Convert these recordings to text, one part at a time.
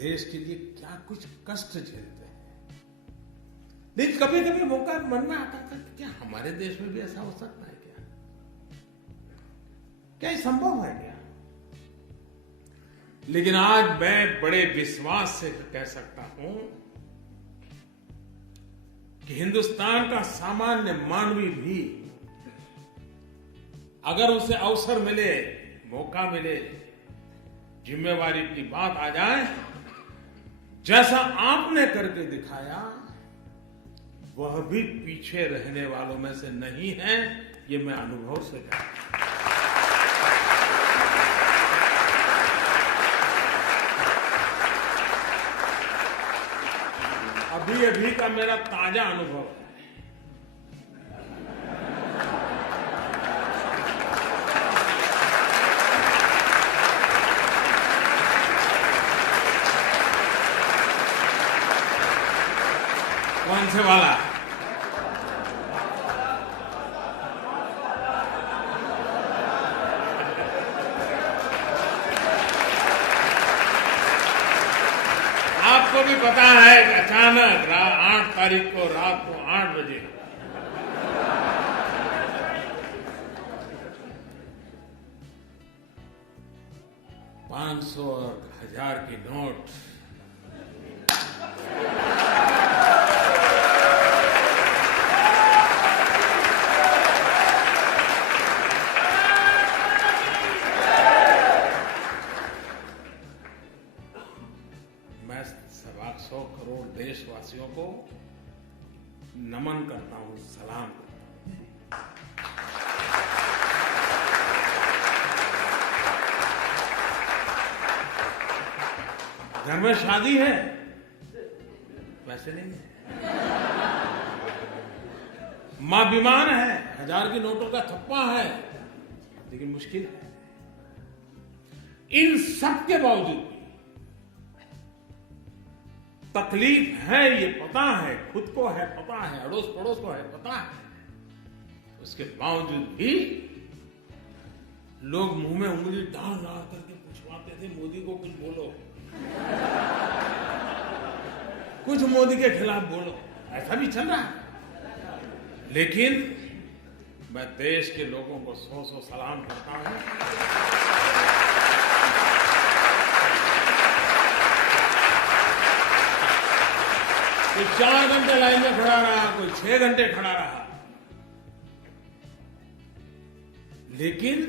देश के लिए क्या कुछ कष्ट झेलते हैं। लेकिन कभी कभी मौका मन में आता था कि क्या हमारे देश में भी ऐसा हो सकता है क्या? क्या ये संभव है क्या? लेकिन आज मैं बड़े विश्वास से कह सकता हूं कि हिंदुस्तान का सामान्य मानवी भी अगर उसे अवसर मिले, मौका मिले, जिम्मेवारी की बात आ जाए, जैसा आपने करके दिखाया, वह भी पीछे रहने वालों में से नहीं है, ये मैं अनुभव से कहता हूं। अभी अभी का मेरा ताजा अनुभव है। कौन से वाला? आपको भी पता है कि अचानक 8 तारीख को रात को 8 बजे $500 और 1000 की नोट मैं 125 करोड़ देशवासियों को नमन करता हूं, सलाम करता हूं। घर में शादी है, पैसे नहीं है। मां बीमार है, 1000 की नोटों का थप्पा है, लेकिन मुश्किल है। इन सब के बावजूद तकलीफ है, ये पता है, खुद को है पता है, अड़ोस पड़ोस को है पता है, उसके बावजूद भी लोग मुंह में उंगली डाल डाल करके पूछवाते थे, मोदी को कुछ बोलो, कुछ मोदी के खिलाफ बोलो। ऐसा भी चल रहा है। लेकिन मैं देश के लोगों को 100 सलाम करता हूं। कोई 4 घंटे लाइन में खड़ा रहा, कोई 6 घंटे खड़ा रहा, लेकिन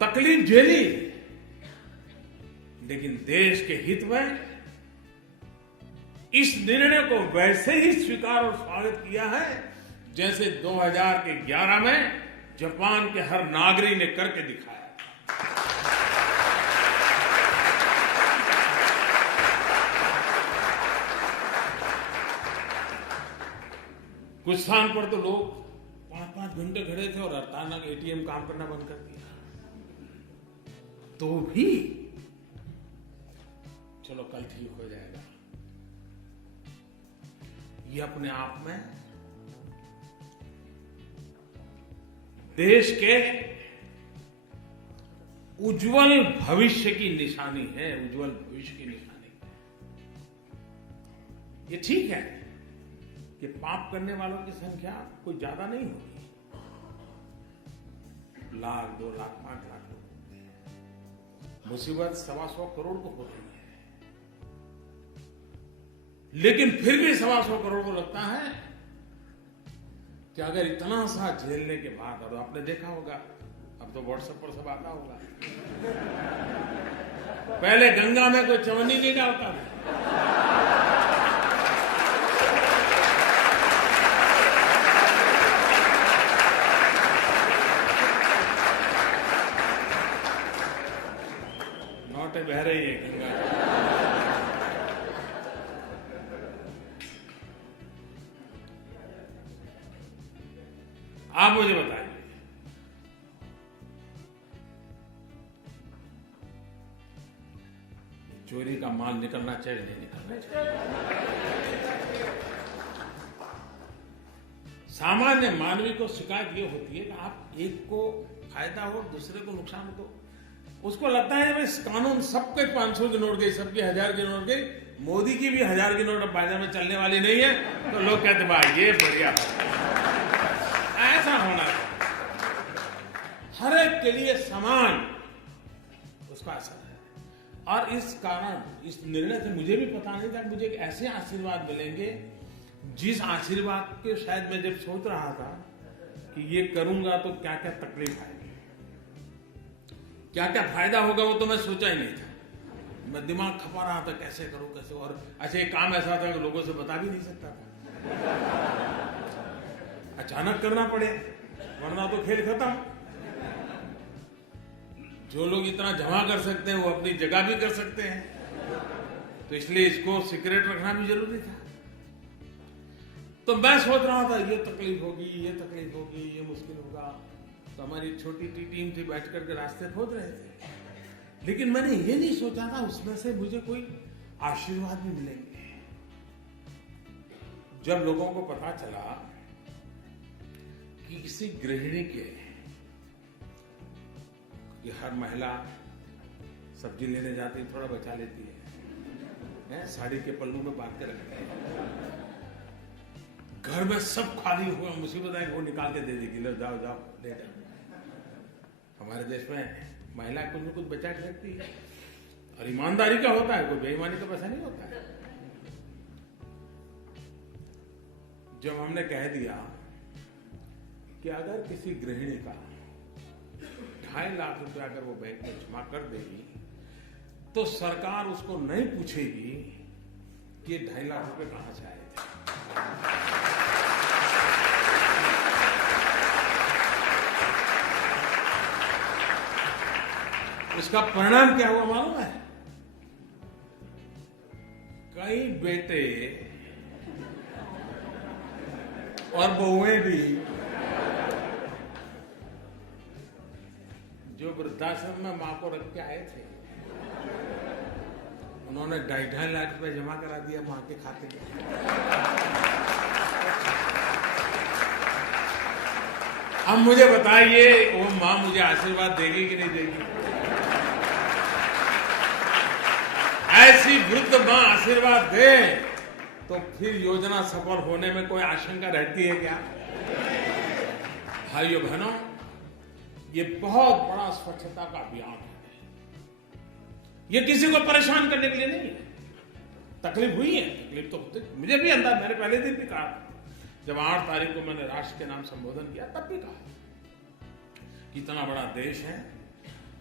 तकलीफ झेली, लेकिन देश के हित में इस निर्णय को वैसे ही स्वीकार और स्वागत किया है जैसे 2011 में जापान के हर नागरिक ने करके दिखाया। कुछ स्थान पर तो लोग 5-5 घंटे खड़े थे और अचानक एटीएम काम करना बंद कर दिया, तो भी चलो कल ठीक हो जाएगा। ये अपने आप में देश के उज्जवल भविष्य की निशानी है, उज्जवल भविष्य की निशानी। ये ठीक है कि पाप करने वालों की संख्या कोई ज्यादा नहीं होगी, 1 लाख 2 लाख 5 लाख लोग होते हैं। मुसीबत 125 करोड़ को हो रही है, लेकिन फिर भी 125 करोड़ को लगता है कि अगर इतना सा झेलने के बाद, और आपने देखा होगा, अब तो व्हाट्सएप पर सब आता होगा, पहले गंगा में कोई चवन्नी नहीं डालता था, बह रही है गंगा। आप मुझे बताइए, चोरी का माल निकलना चाहिए नहीं निकलना चाहिए? सामान्य मानवी को शिकायत ये होती है कि आप एक को फायदा हो, दूसरे को नुकसान हो, उसको लगता है इस कानून सबके 500 की नोट गई, सबकी 1000 की नोट गई, मोदी की भी 1000 की नोट अब बाजार में चलने वाली नहीं है, तो लोग कहते भाई ये बढ़िया। ऐसा होना है, हर एक के लिए समान उसका असर है। और इस कारण, इस निर्णय से मुझे भी पता नहीं था कि मुझे ऐसे आशीर्वाद मिलेंगे, जिस आशीर्वाद के शायद मैं जब सोच रहा था कि ये करूंगा तो क्या क्या तकलीफ आएगी, क्या क्या फायदा होगा, वो तो मैं सोचा ही नहीं था। मैं दिमाग खपा रहा था कैसे करूं कैसे, और अच्छा ये काम ऐसा था कि लोगों से बता भी नहीं सकता था, अचानक करना पड़े, वरना तो खेल खत्म। जो लोग इतना जमा कर सकते हैं वो अपनी जगह भी कर सकते हैं, तो इसलिए इसको सीक्रेट रखना भी जरूरी था। तो मैं सोच रहा था ये तकलीफ होगी, ये तकलीफ होगी, ये मुश्किल होगा। तो हमारी छोटी सी टीम थी, बैठ करके रास्ते खोद रहे थे, लेकिन मैंने ये नहीं सोचा था उसमें से मुझे कोई आशीर्वाद भी मिलेंगे। जब लोगों को पता चला कि किसी गृहिणी के, कि हर महिला सब्जी लेने जाती है थोड़ा बचा लेती है, साड़ी के पल्लू में बांध के रखती है, घर में सब खाली हुआ, मुसीबत है वो निकाल के दे देगी, लो जाओ जाओ ले जाओ। हमारे देश में महिला कुछ न कुछ बचा के रखती है, और ईमानदारी का होता है, कोई बेईमानी का पैसा नहीं होता है। जब हमने कह दिया कि अगर किसी गृहिणी का 2.5 लाख रुपया अगर वो बैंक में जमा कर देगी तो सरकार उसको नहीं पूछेगी कि ये 2.5 लाख रुपए कहां से आए थे। इसका परिणाम क्या हुआ मालूम है? कई बेटे और बहुएं भी जो वृद्धाश्रम में मां को रख के आए थे, उन्होंने 2.5 लाख रुपए जमा करा दिया मां के खाते में। अब मुझे बताइए वो मां मुझे आशीर्वाद देगी कि नहीं देगी? ऐसी वृद्ध मां आशीर्वाद दे तो फिर योजना सफल होने में कोई आशंका रहती है क्या? भाइयों बहनों, ये बहुत बड़ा स्वच्छता का अभियान है। ये किसी को परेशान करने के लिए नहीं है। तकलीफ हुई है, तकलीफ तो होती, मुझे भी अंदाज, मैंने पहले दिन भी कहा, जब 8 तारीख को मैंने राष्ट्र के नाम संबोधन किया तब भी कहा कि इतना बड़ा देश है,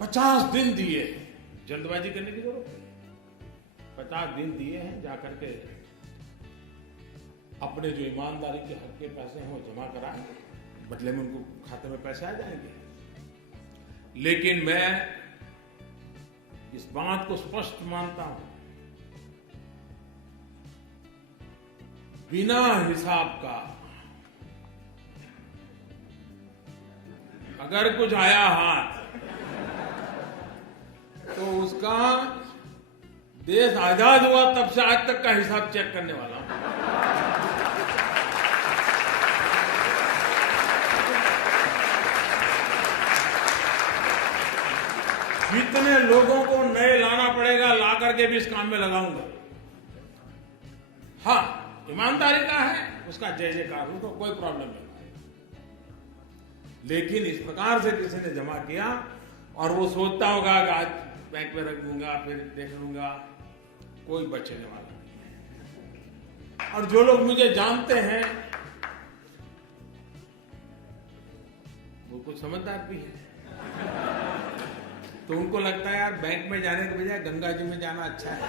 50 दिन दिए, जल्दबाजी करने की जरूरत नहीं, 50 दिन दिए हैं, जाकर के अपने जो ईमानदारी के हक के पैसे हैं वो जमा कराएं, बदले में उनको खाते में पैसे आ जाएंगे। लेकिन मैं इस बात को स्पष्ट मानता हूं, बिना हिसाब का अगर कुछ आया हाथ तो उसका देश आजाद हुआ तब से आज तक का हिसाब चेक करने वाला हूं। जितने लोगों को नए लाना पड़ेगा ला करके भी इस काम में लगाऊंगा। हाँ, ईमानदारी का है, उसका जय जयकार हो तो कोई प्रॉब्लम नहीं, लेकिन इस प्रकार से किसी ने जमा किया और वो सोचता होगा कि आज बैंक में रख लूंगा फिर देख लूंगा, कोई बचने वाला नहीं। और जो लोग मुझे जानते हैं वो कुछ समझदार भी है, तो उनको लगता है यार बैंक में जाने के बजाय गंगा जी में जाना अच्छा है,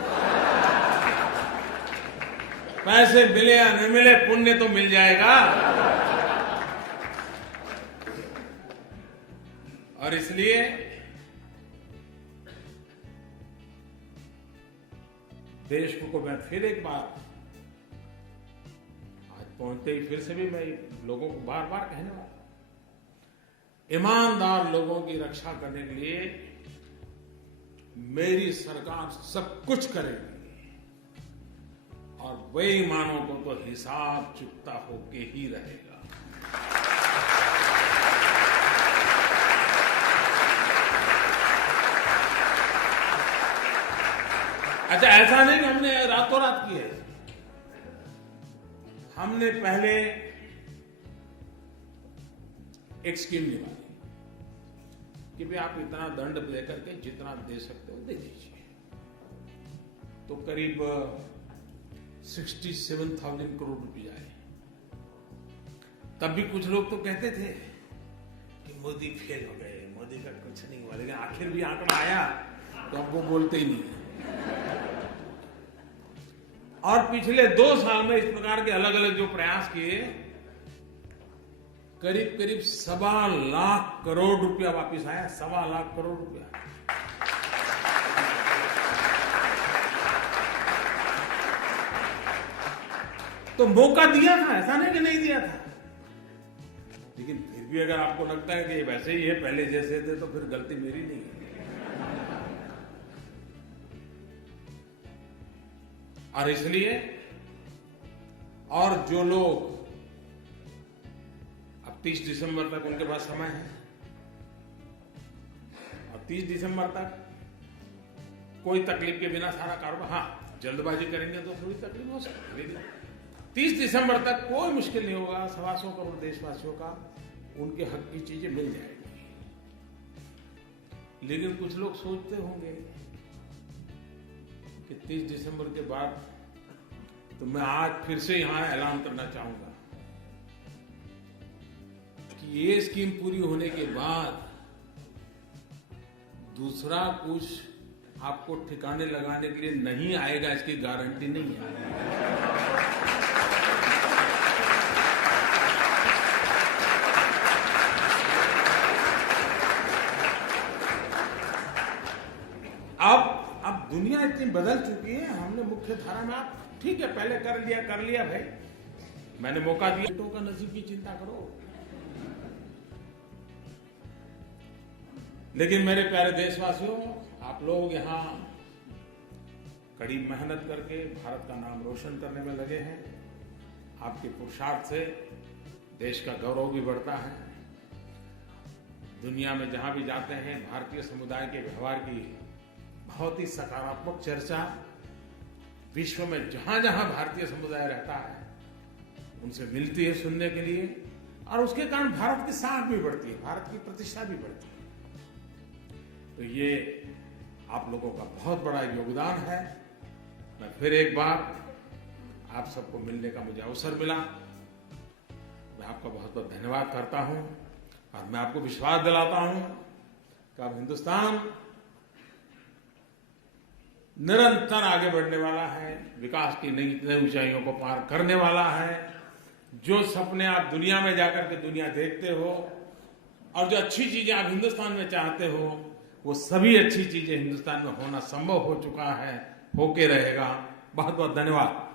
पैसे मिले या न मिले पुण्य तो मिल जाएगा। और इसलिए देश को मैं फिर एक बार, आज पहुंचते ही फिर से भी मैं लोगों को बार बार कहने वाला, ईमानदार लोगों की रक्षा करने के लिए मेरी सरकार सब कुछ करेगी, और बेईमानों को तो हिसाब चुकता होके ही रहेगा। अच्छा, ऐसा नहीं कि हमने रातों रात की है। हमने पहले एक स्कीम निकाली कि भाई आप इतना दंड देकर के जितना दे सकते हो दे दीजिए। तो करीब 67,000 करोड़ रुपए आए। तब भी कुछ लोग तो कहते थे कि मोदी फेल हो गए, मोदी का कुछ नहीं हुआ, लेकिन आखिर भी आंकड़ा आया तो अब वो बोलते ही नहीं। और पिछले 2 साल में इस प्रकार के अलग अलग जो प्रयास किए, करीब करीब 1.25 लाख करोड़ रुपया वापिस आया। 1.25 लाख करोड़ रुपया। तो मौका दिया था, ऐसा नहीं कि नहीं दिया था। लेकिन फिर भी अगर आपको लगता है कि वैसे ही है पहले जैसे थे, तो फिर गलती मेरी नहीं है। और इसलिए, और जो लोग अब 30 दिसंबर तक उनके पास समय है, और 30 दिसंबर तक कोई तकलीफ के बिना सारा कारोबार, हाँ जल्दबाजी करेंगे तो थोड़ी तकलीफ हो सकती है, 30 दिसंबर तक कोई मुश्किल नहीं होगा। 125 करोड़ देशवासियों का उनके हक की चीजें मिल जाएगी। लेकिन कुछ लोग सोचते होंगे कि 30 दिसंबर के बाद, तो मैं आज फिर से यहां ऐलान करना चाहूंगा कि ये स्कीम पूरी होने के बाद दूसरा कुछ आपको ठिकाने लगाने के लिए नहीं आएगा, इसकी गारंटी नहीं है। अब दुनिया इतनी बदल चुकी है, हमने मुख्य धारा में, आप ठीक है पहले कर लिया भाई, मैंने मौका दिया, बेटों का नसीब की चिंता करो। लेकिन मेरे प्यारे देशवासियों, आप लोग यहां कड़ी मेहनत करके भारत का नाम रोशन करने में लगे हैं। आपके पुरुषार्थ से देश का गौरव भी बढ़ता है। दुनिया में जहां भी जाते हैं, भारतीय समुदाय के व्यवहार की बहुत ही सकारात्मक चर्चा विश्व में जहां जहां भारतीय समुदाय रहता है उनसे मिलती है सुनने के लिए, और उसके कारण भारत की साख भी बढ़ती है, भारत की प्रतिष्ठा भी बढ़ती है। तो ये आप लोगों का बहुत बड़ा योगदान है। मैं फिर एक बार आप सबको मिलने का मुझे अवसर मिला, मैं आपका बहुत बहुत धन्यवाद करता हूं। और मैं आपको विश्वास दिलाता हूं कि अब हिंदुस्तान निरंतर आगे बढ़ने वाला है, विकास की नई नई ऊंचाइयों को पार करने वाला है। जो सपने आप दुनिया में जाकर के दुनिया देखते हो, और जो अच्छी चीजें आप हिंदुस्तान में चाहते हो, वो सभी अच्छी चीजें हिंदुस्तान में होना संभव हो चुका है, होके रहेगा। बहुत बहुत धन्यवाद।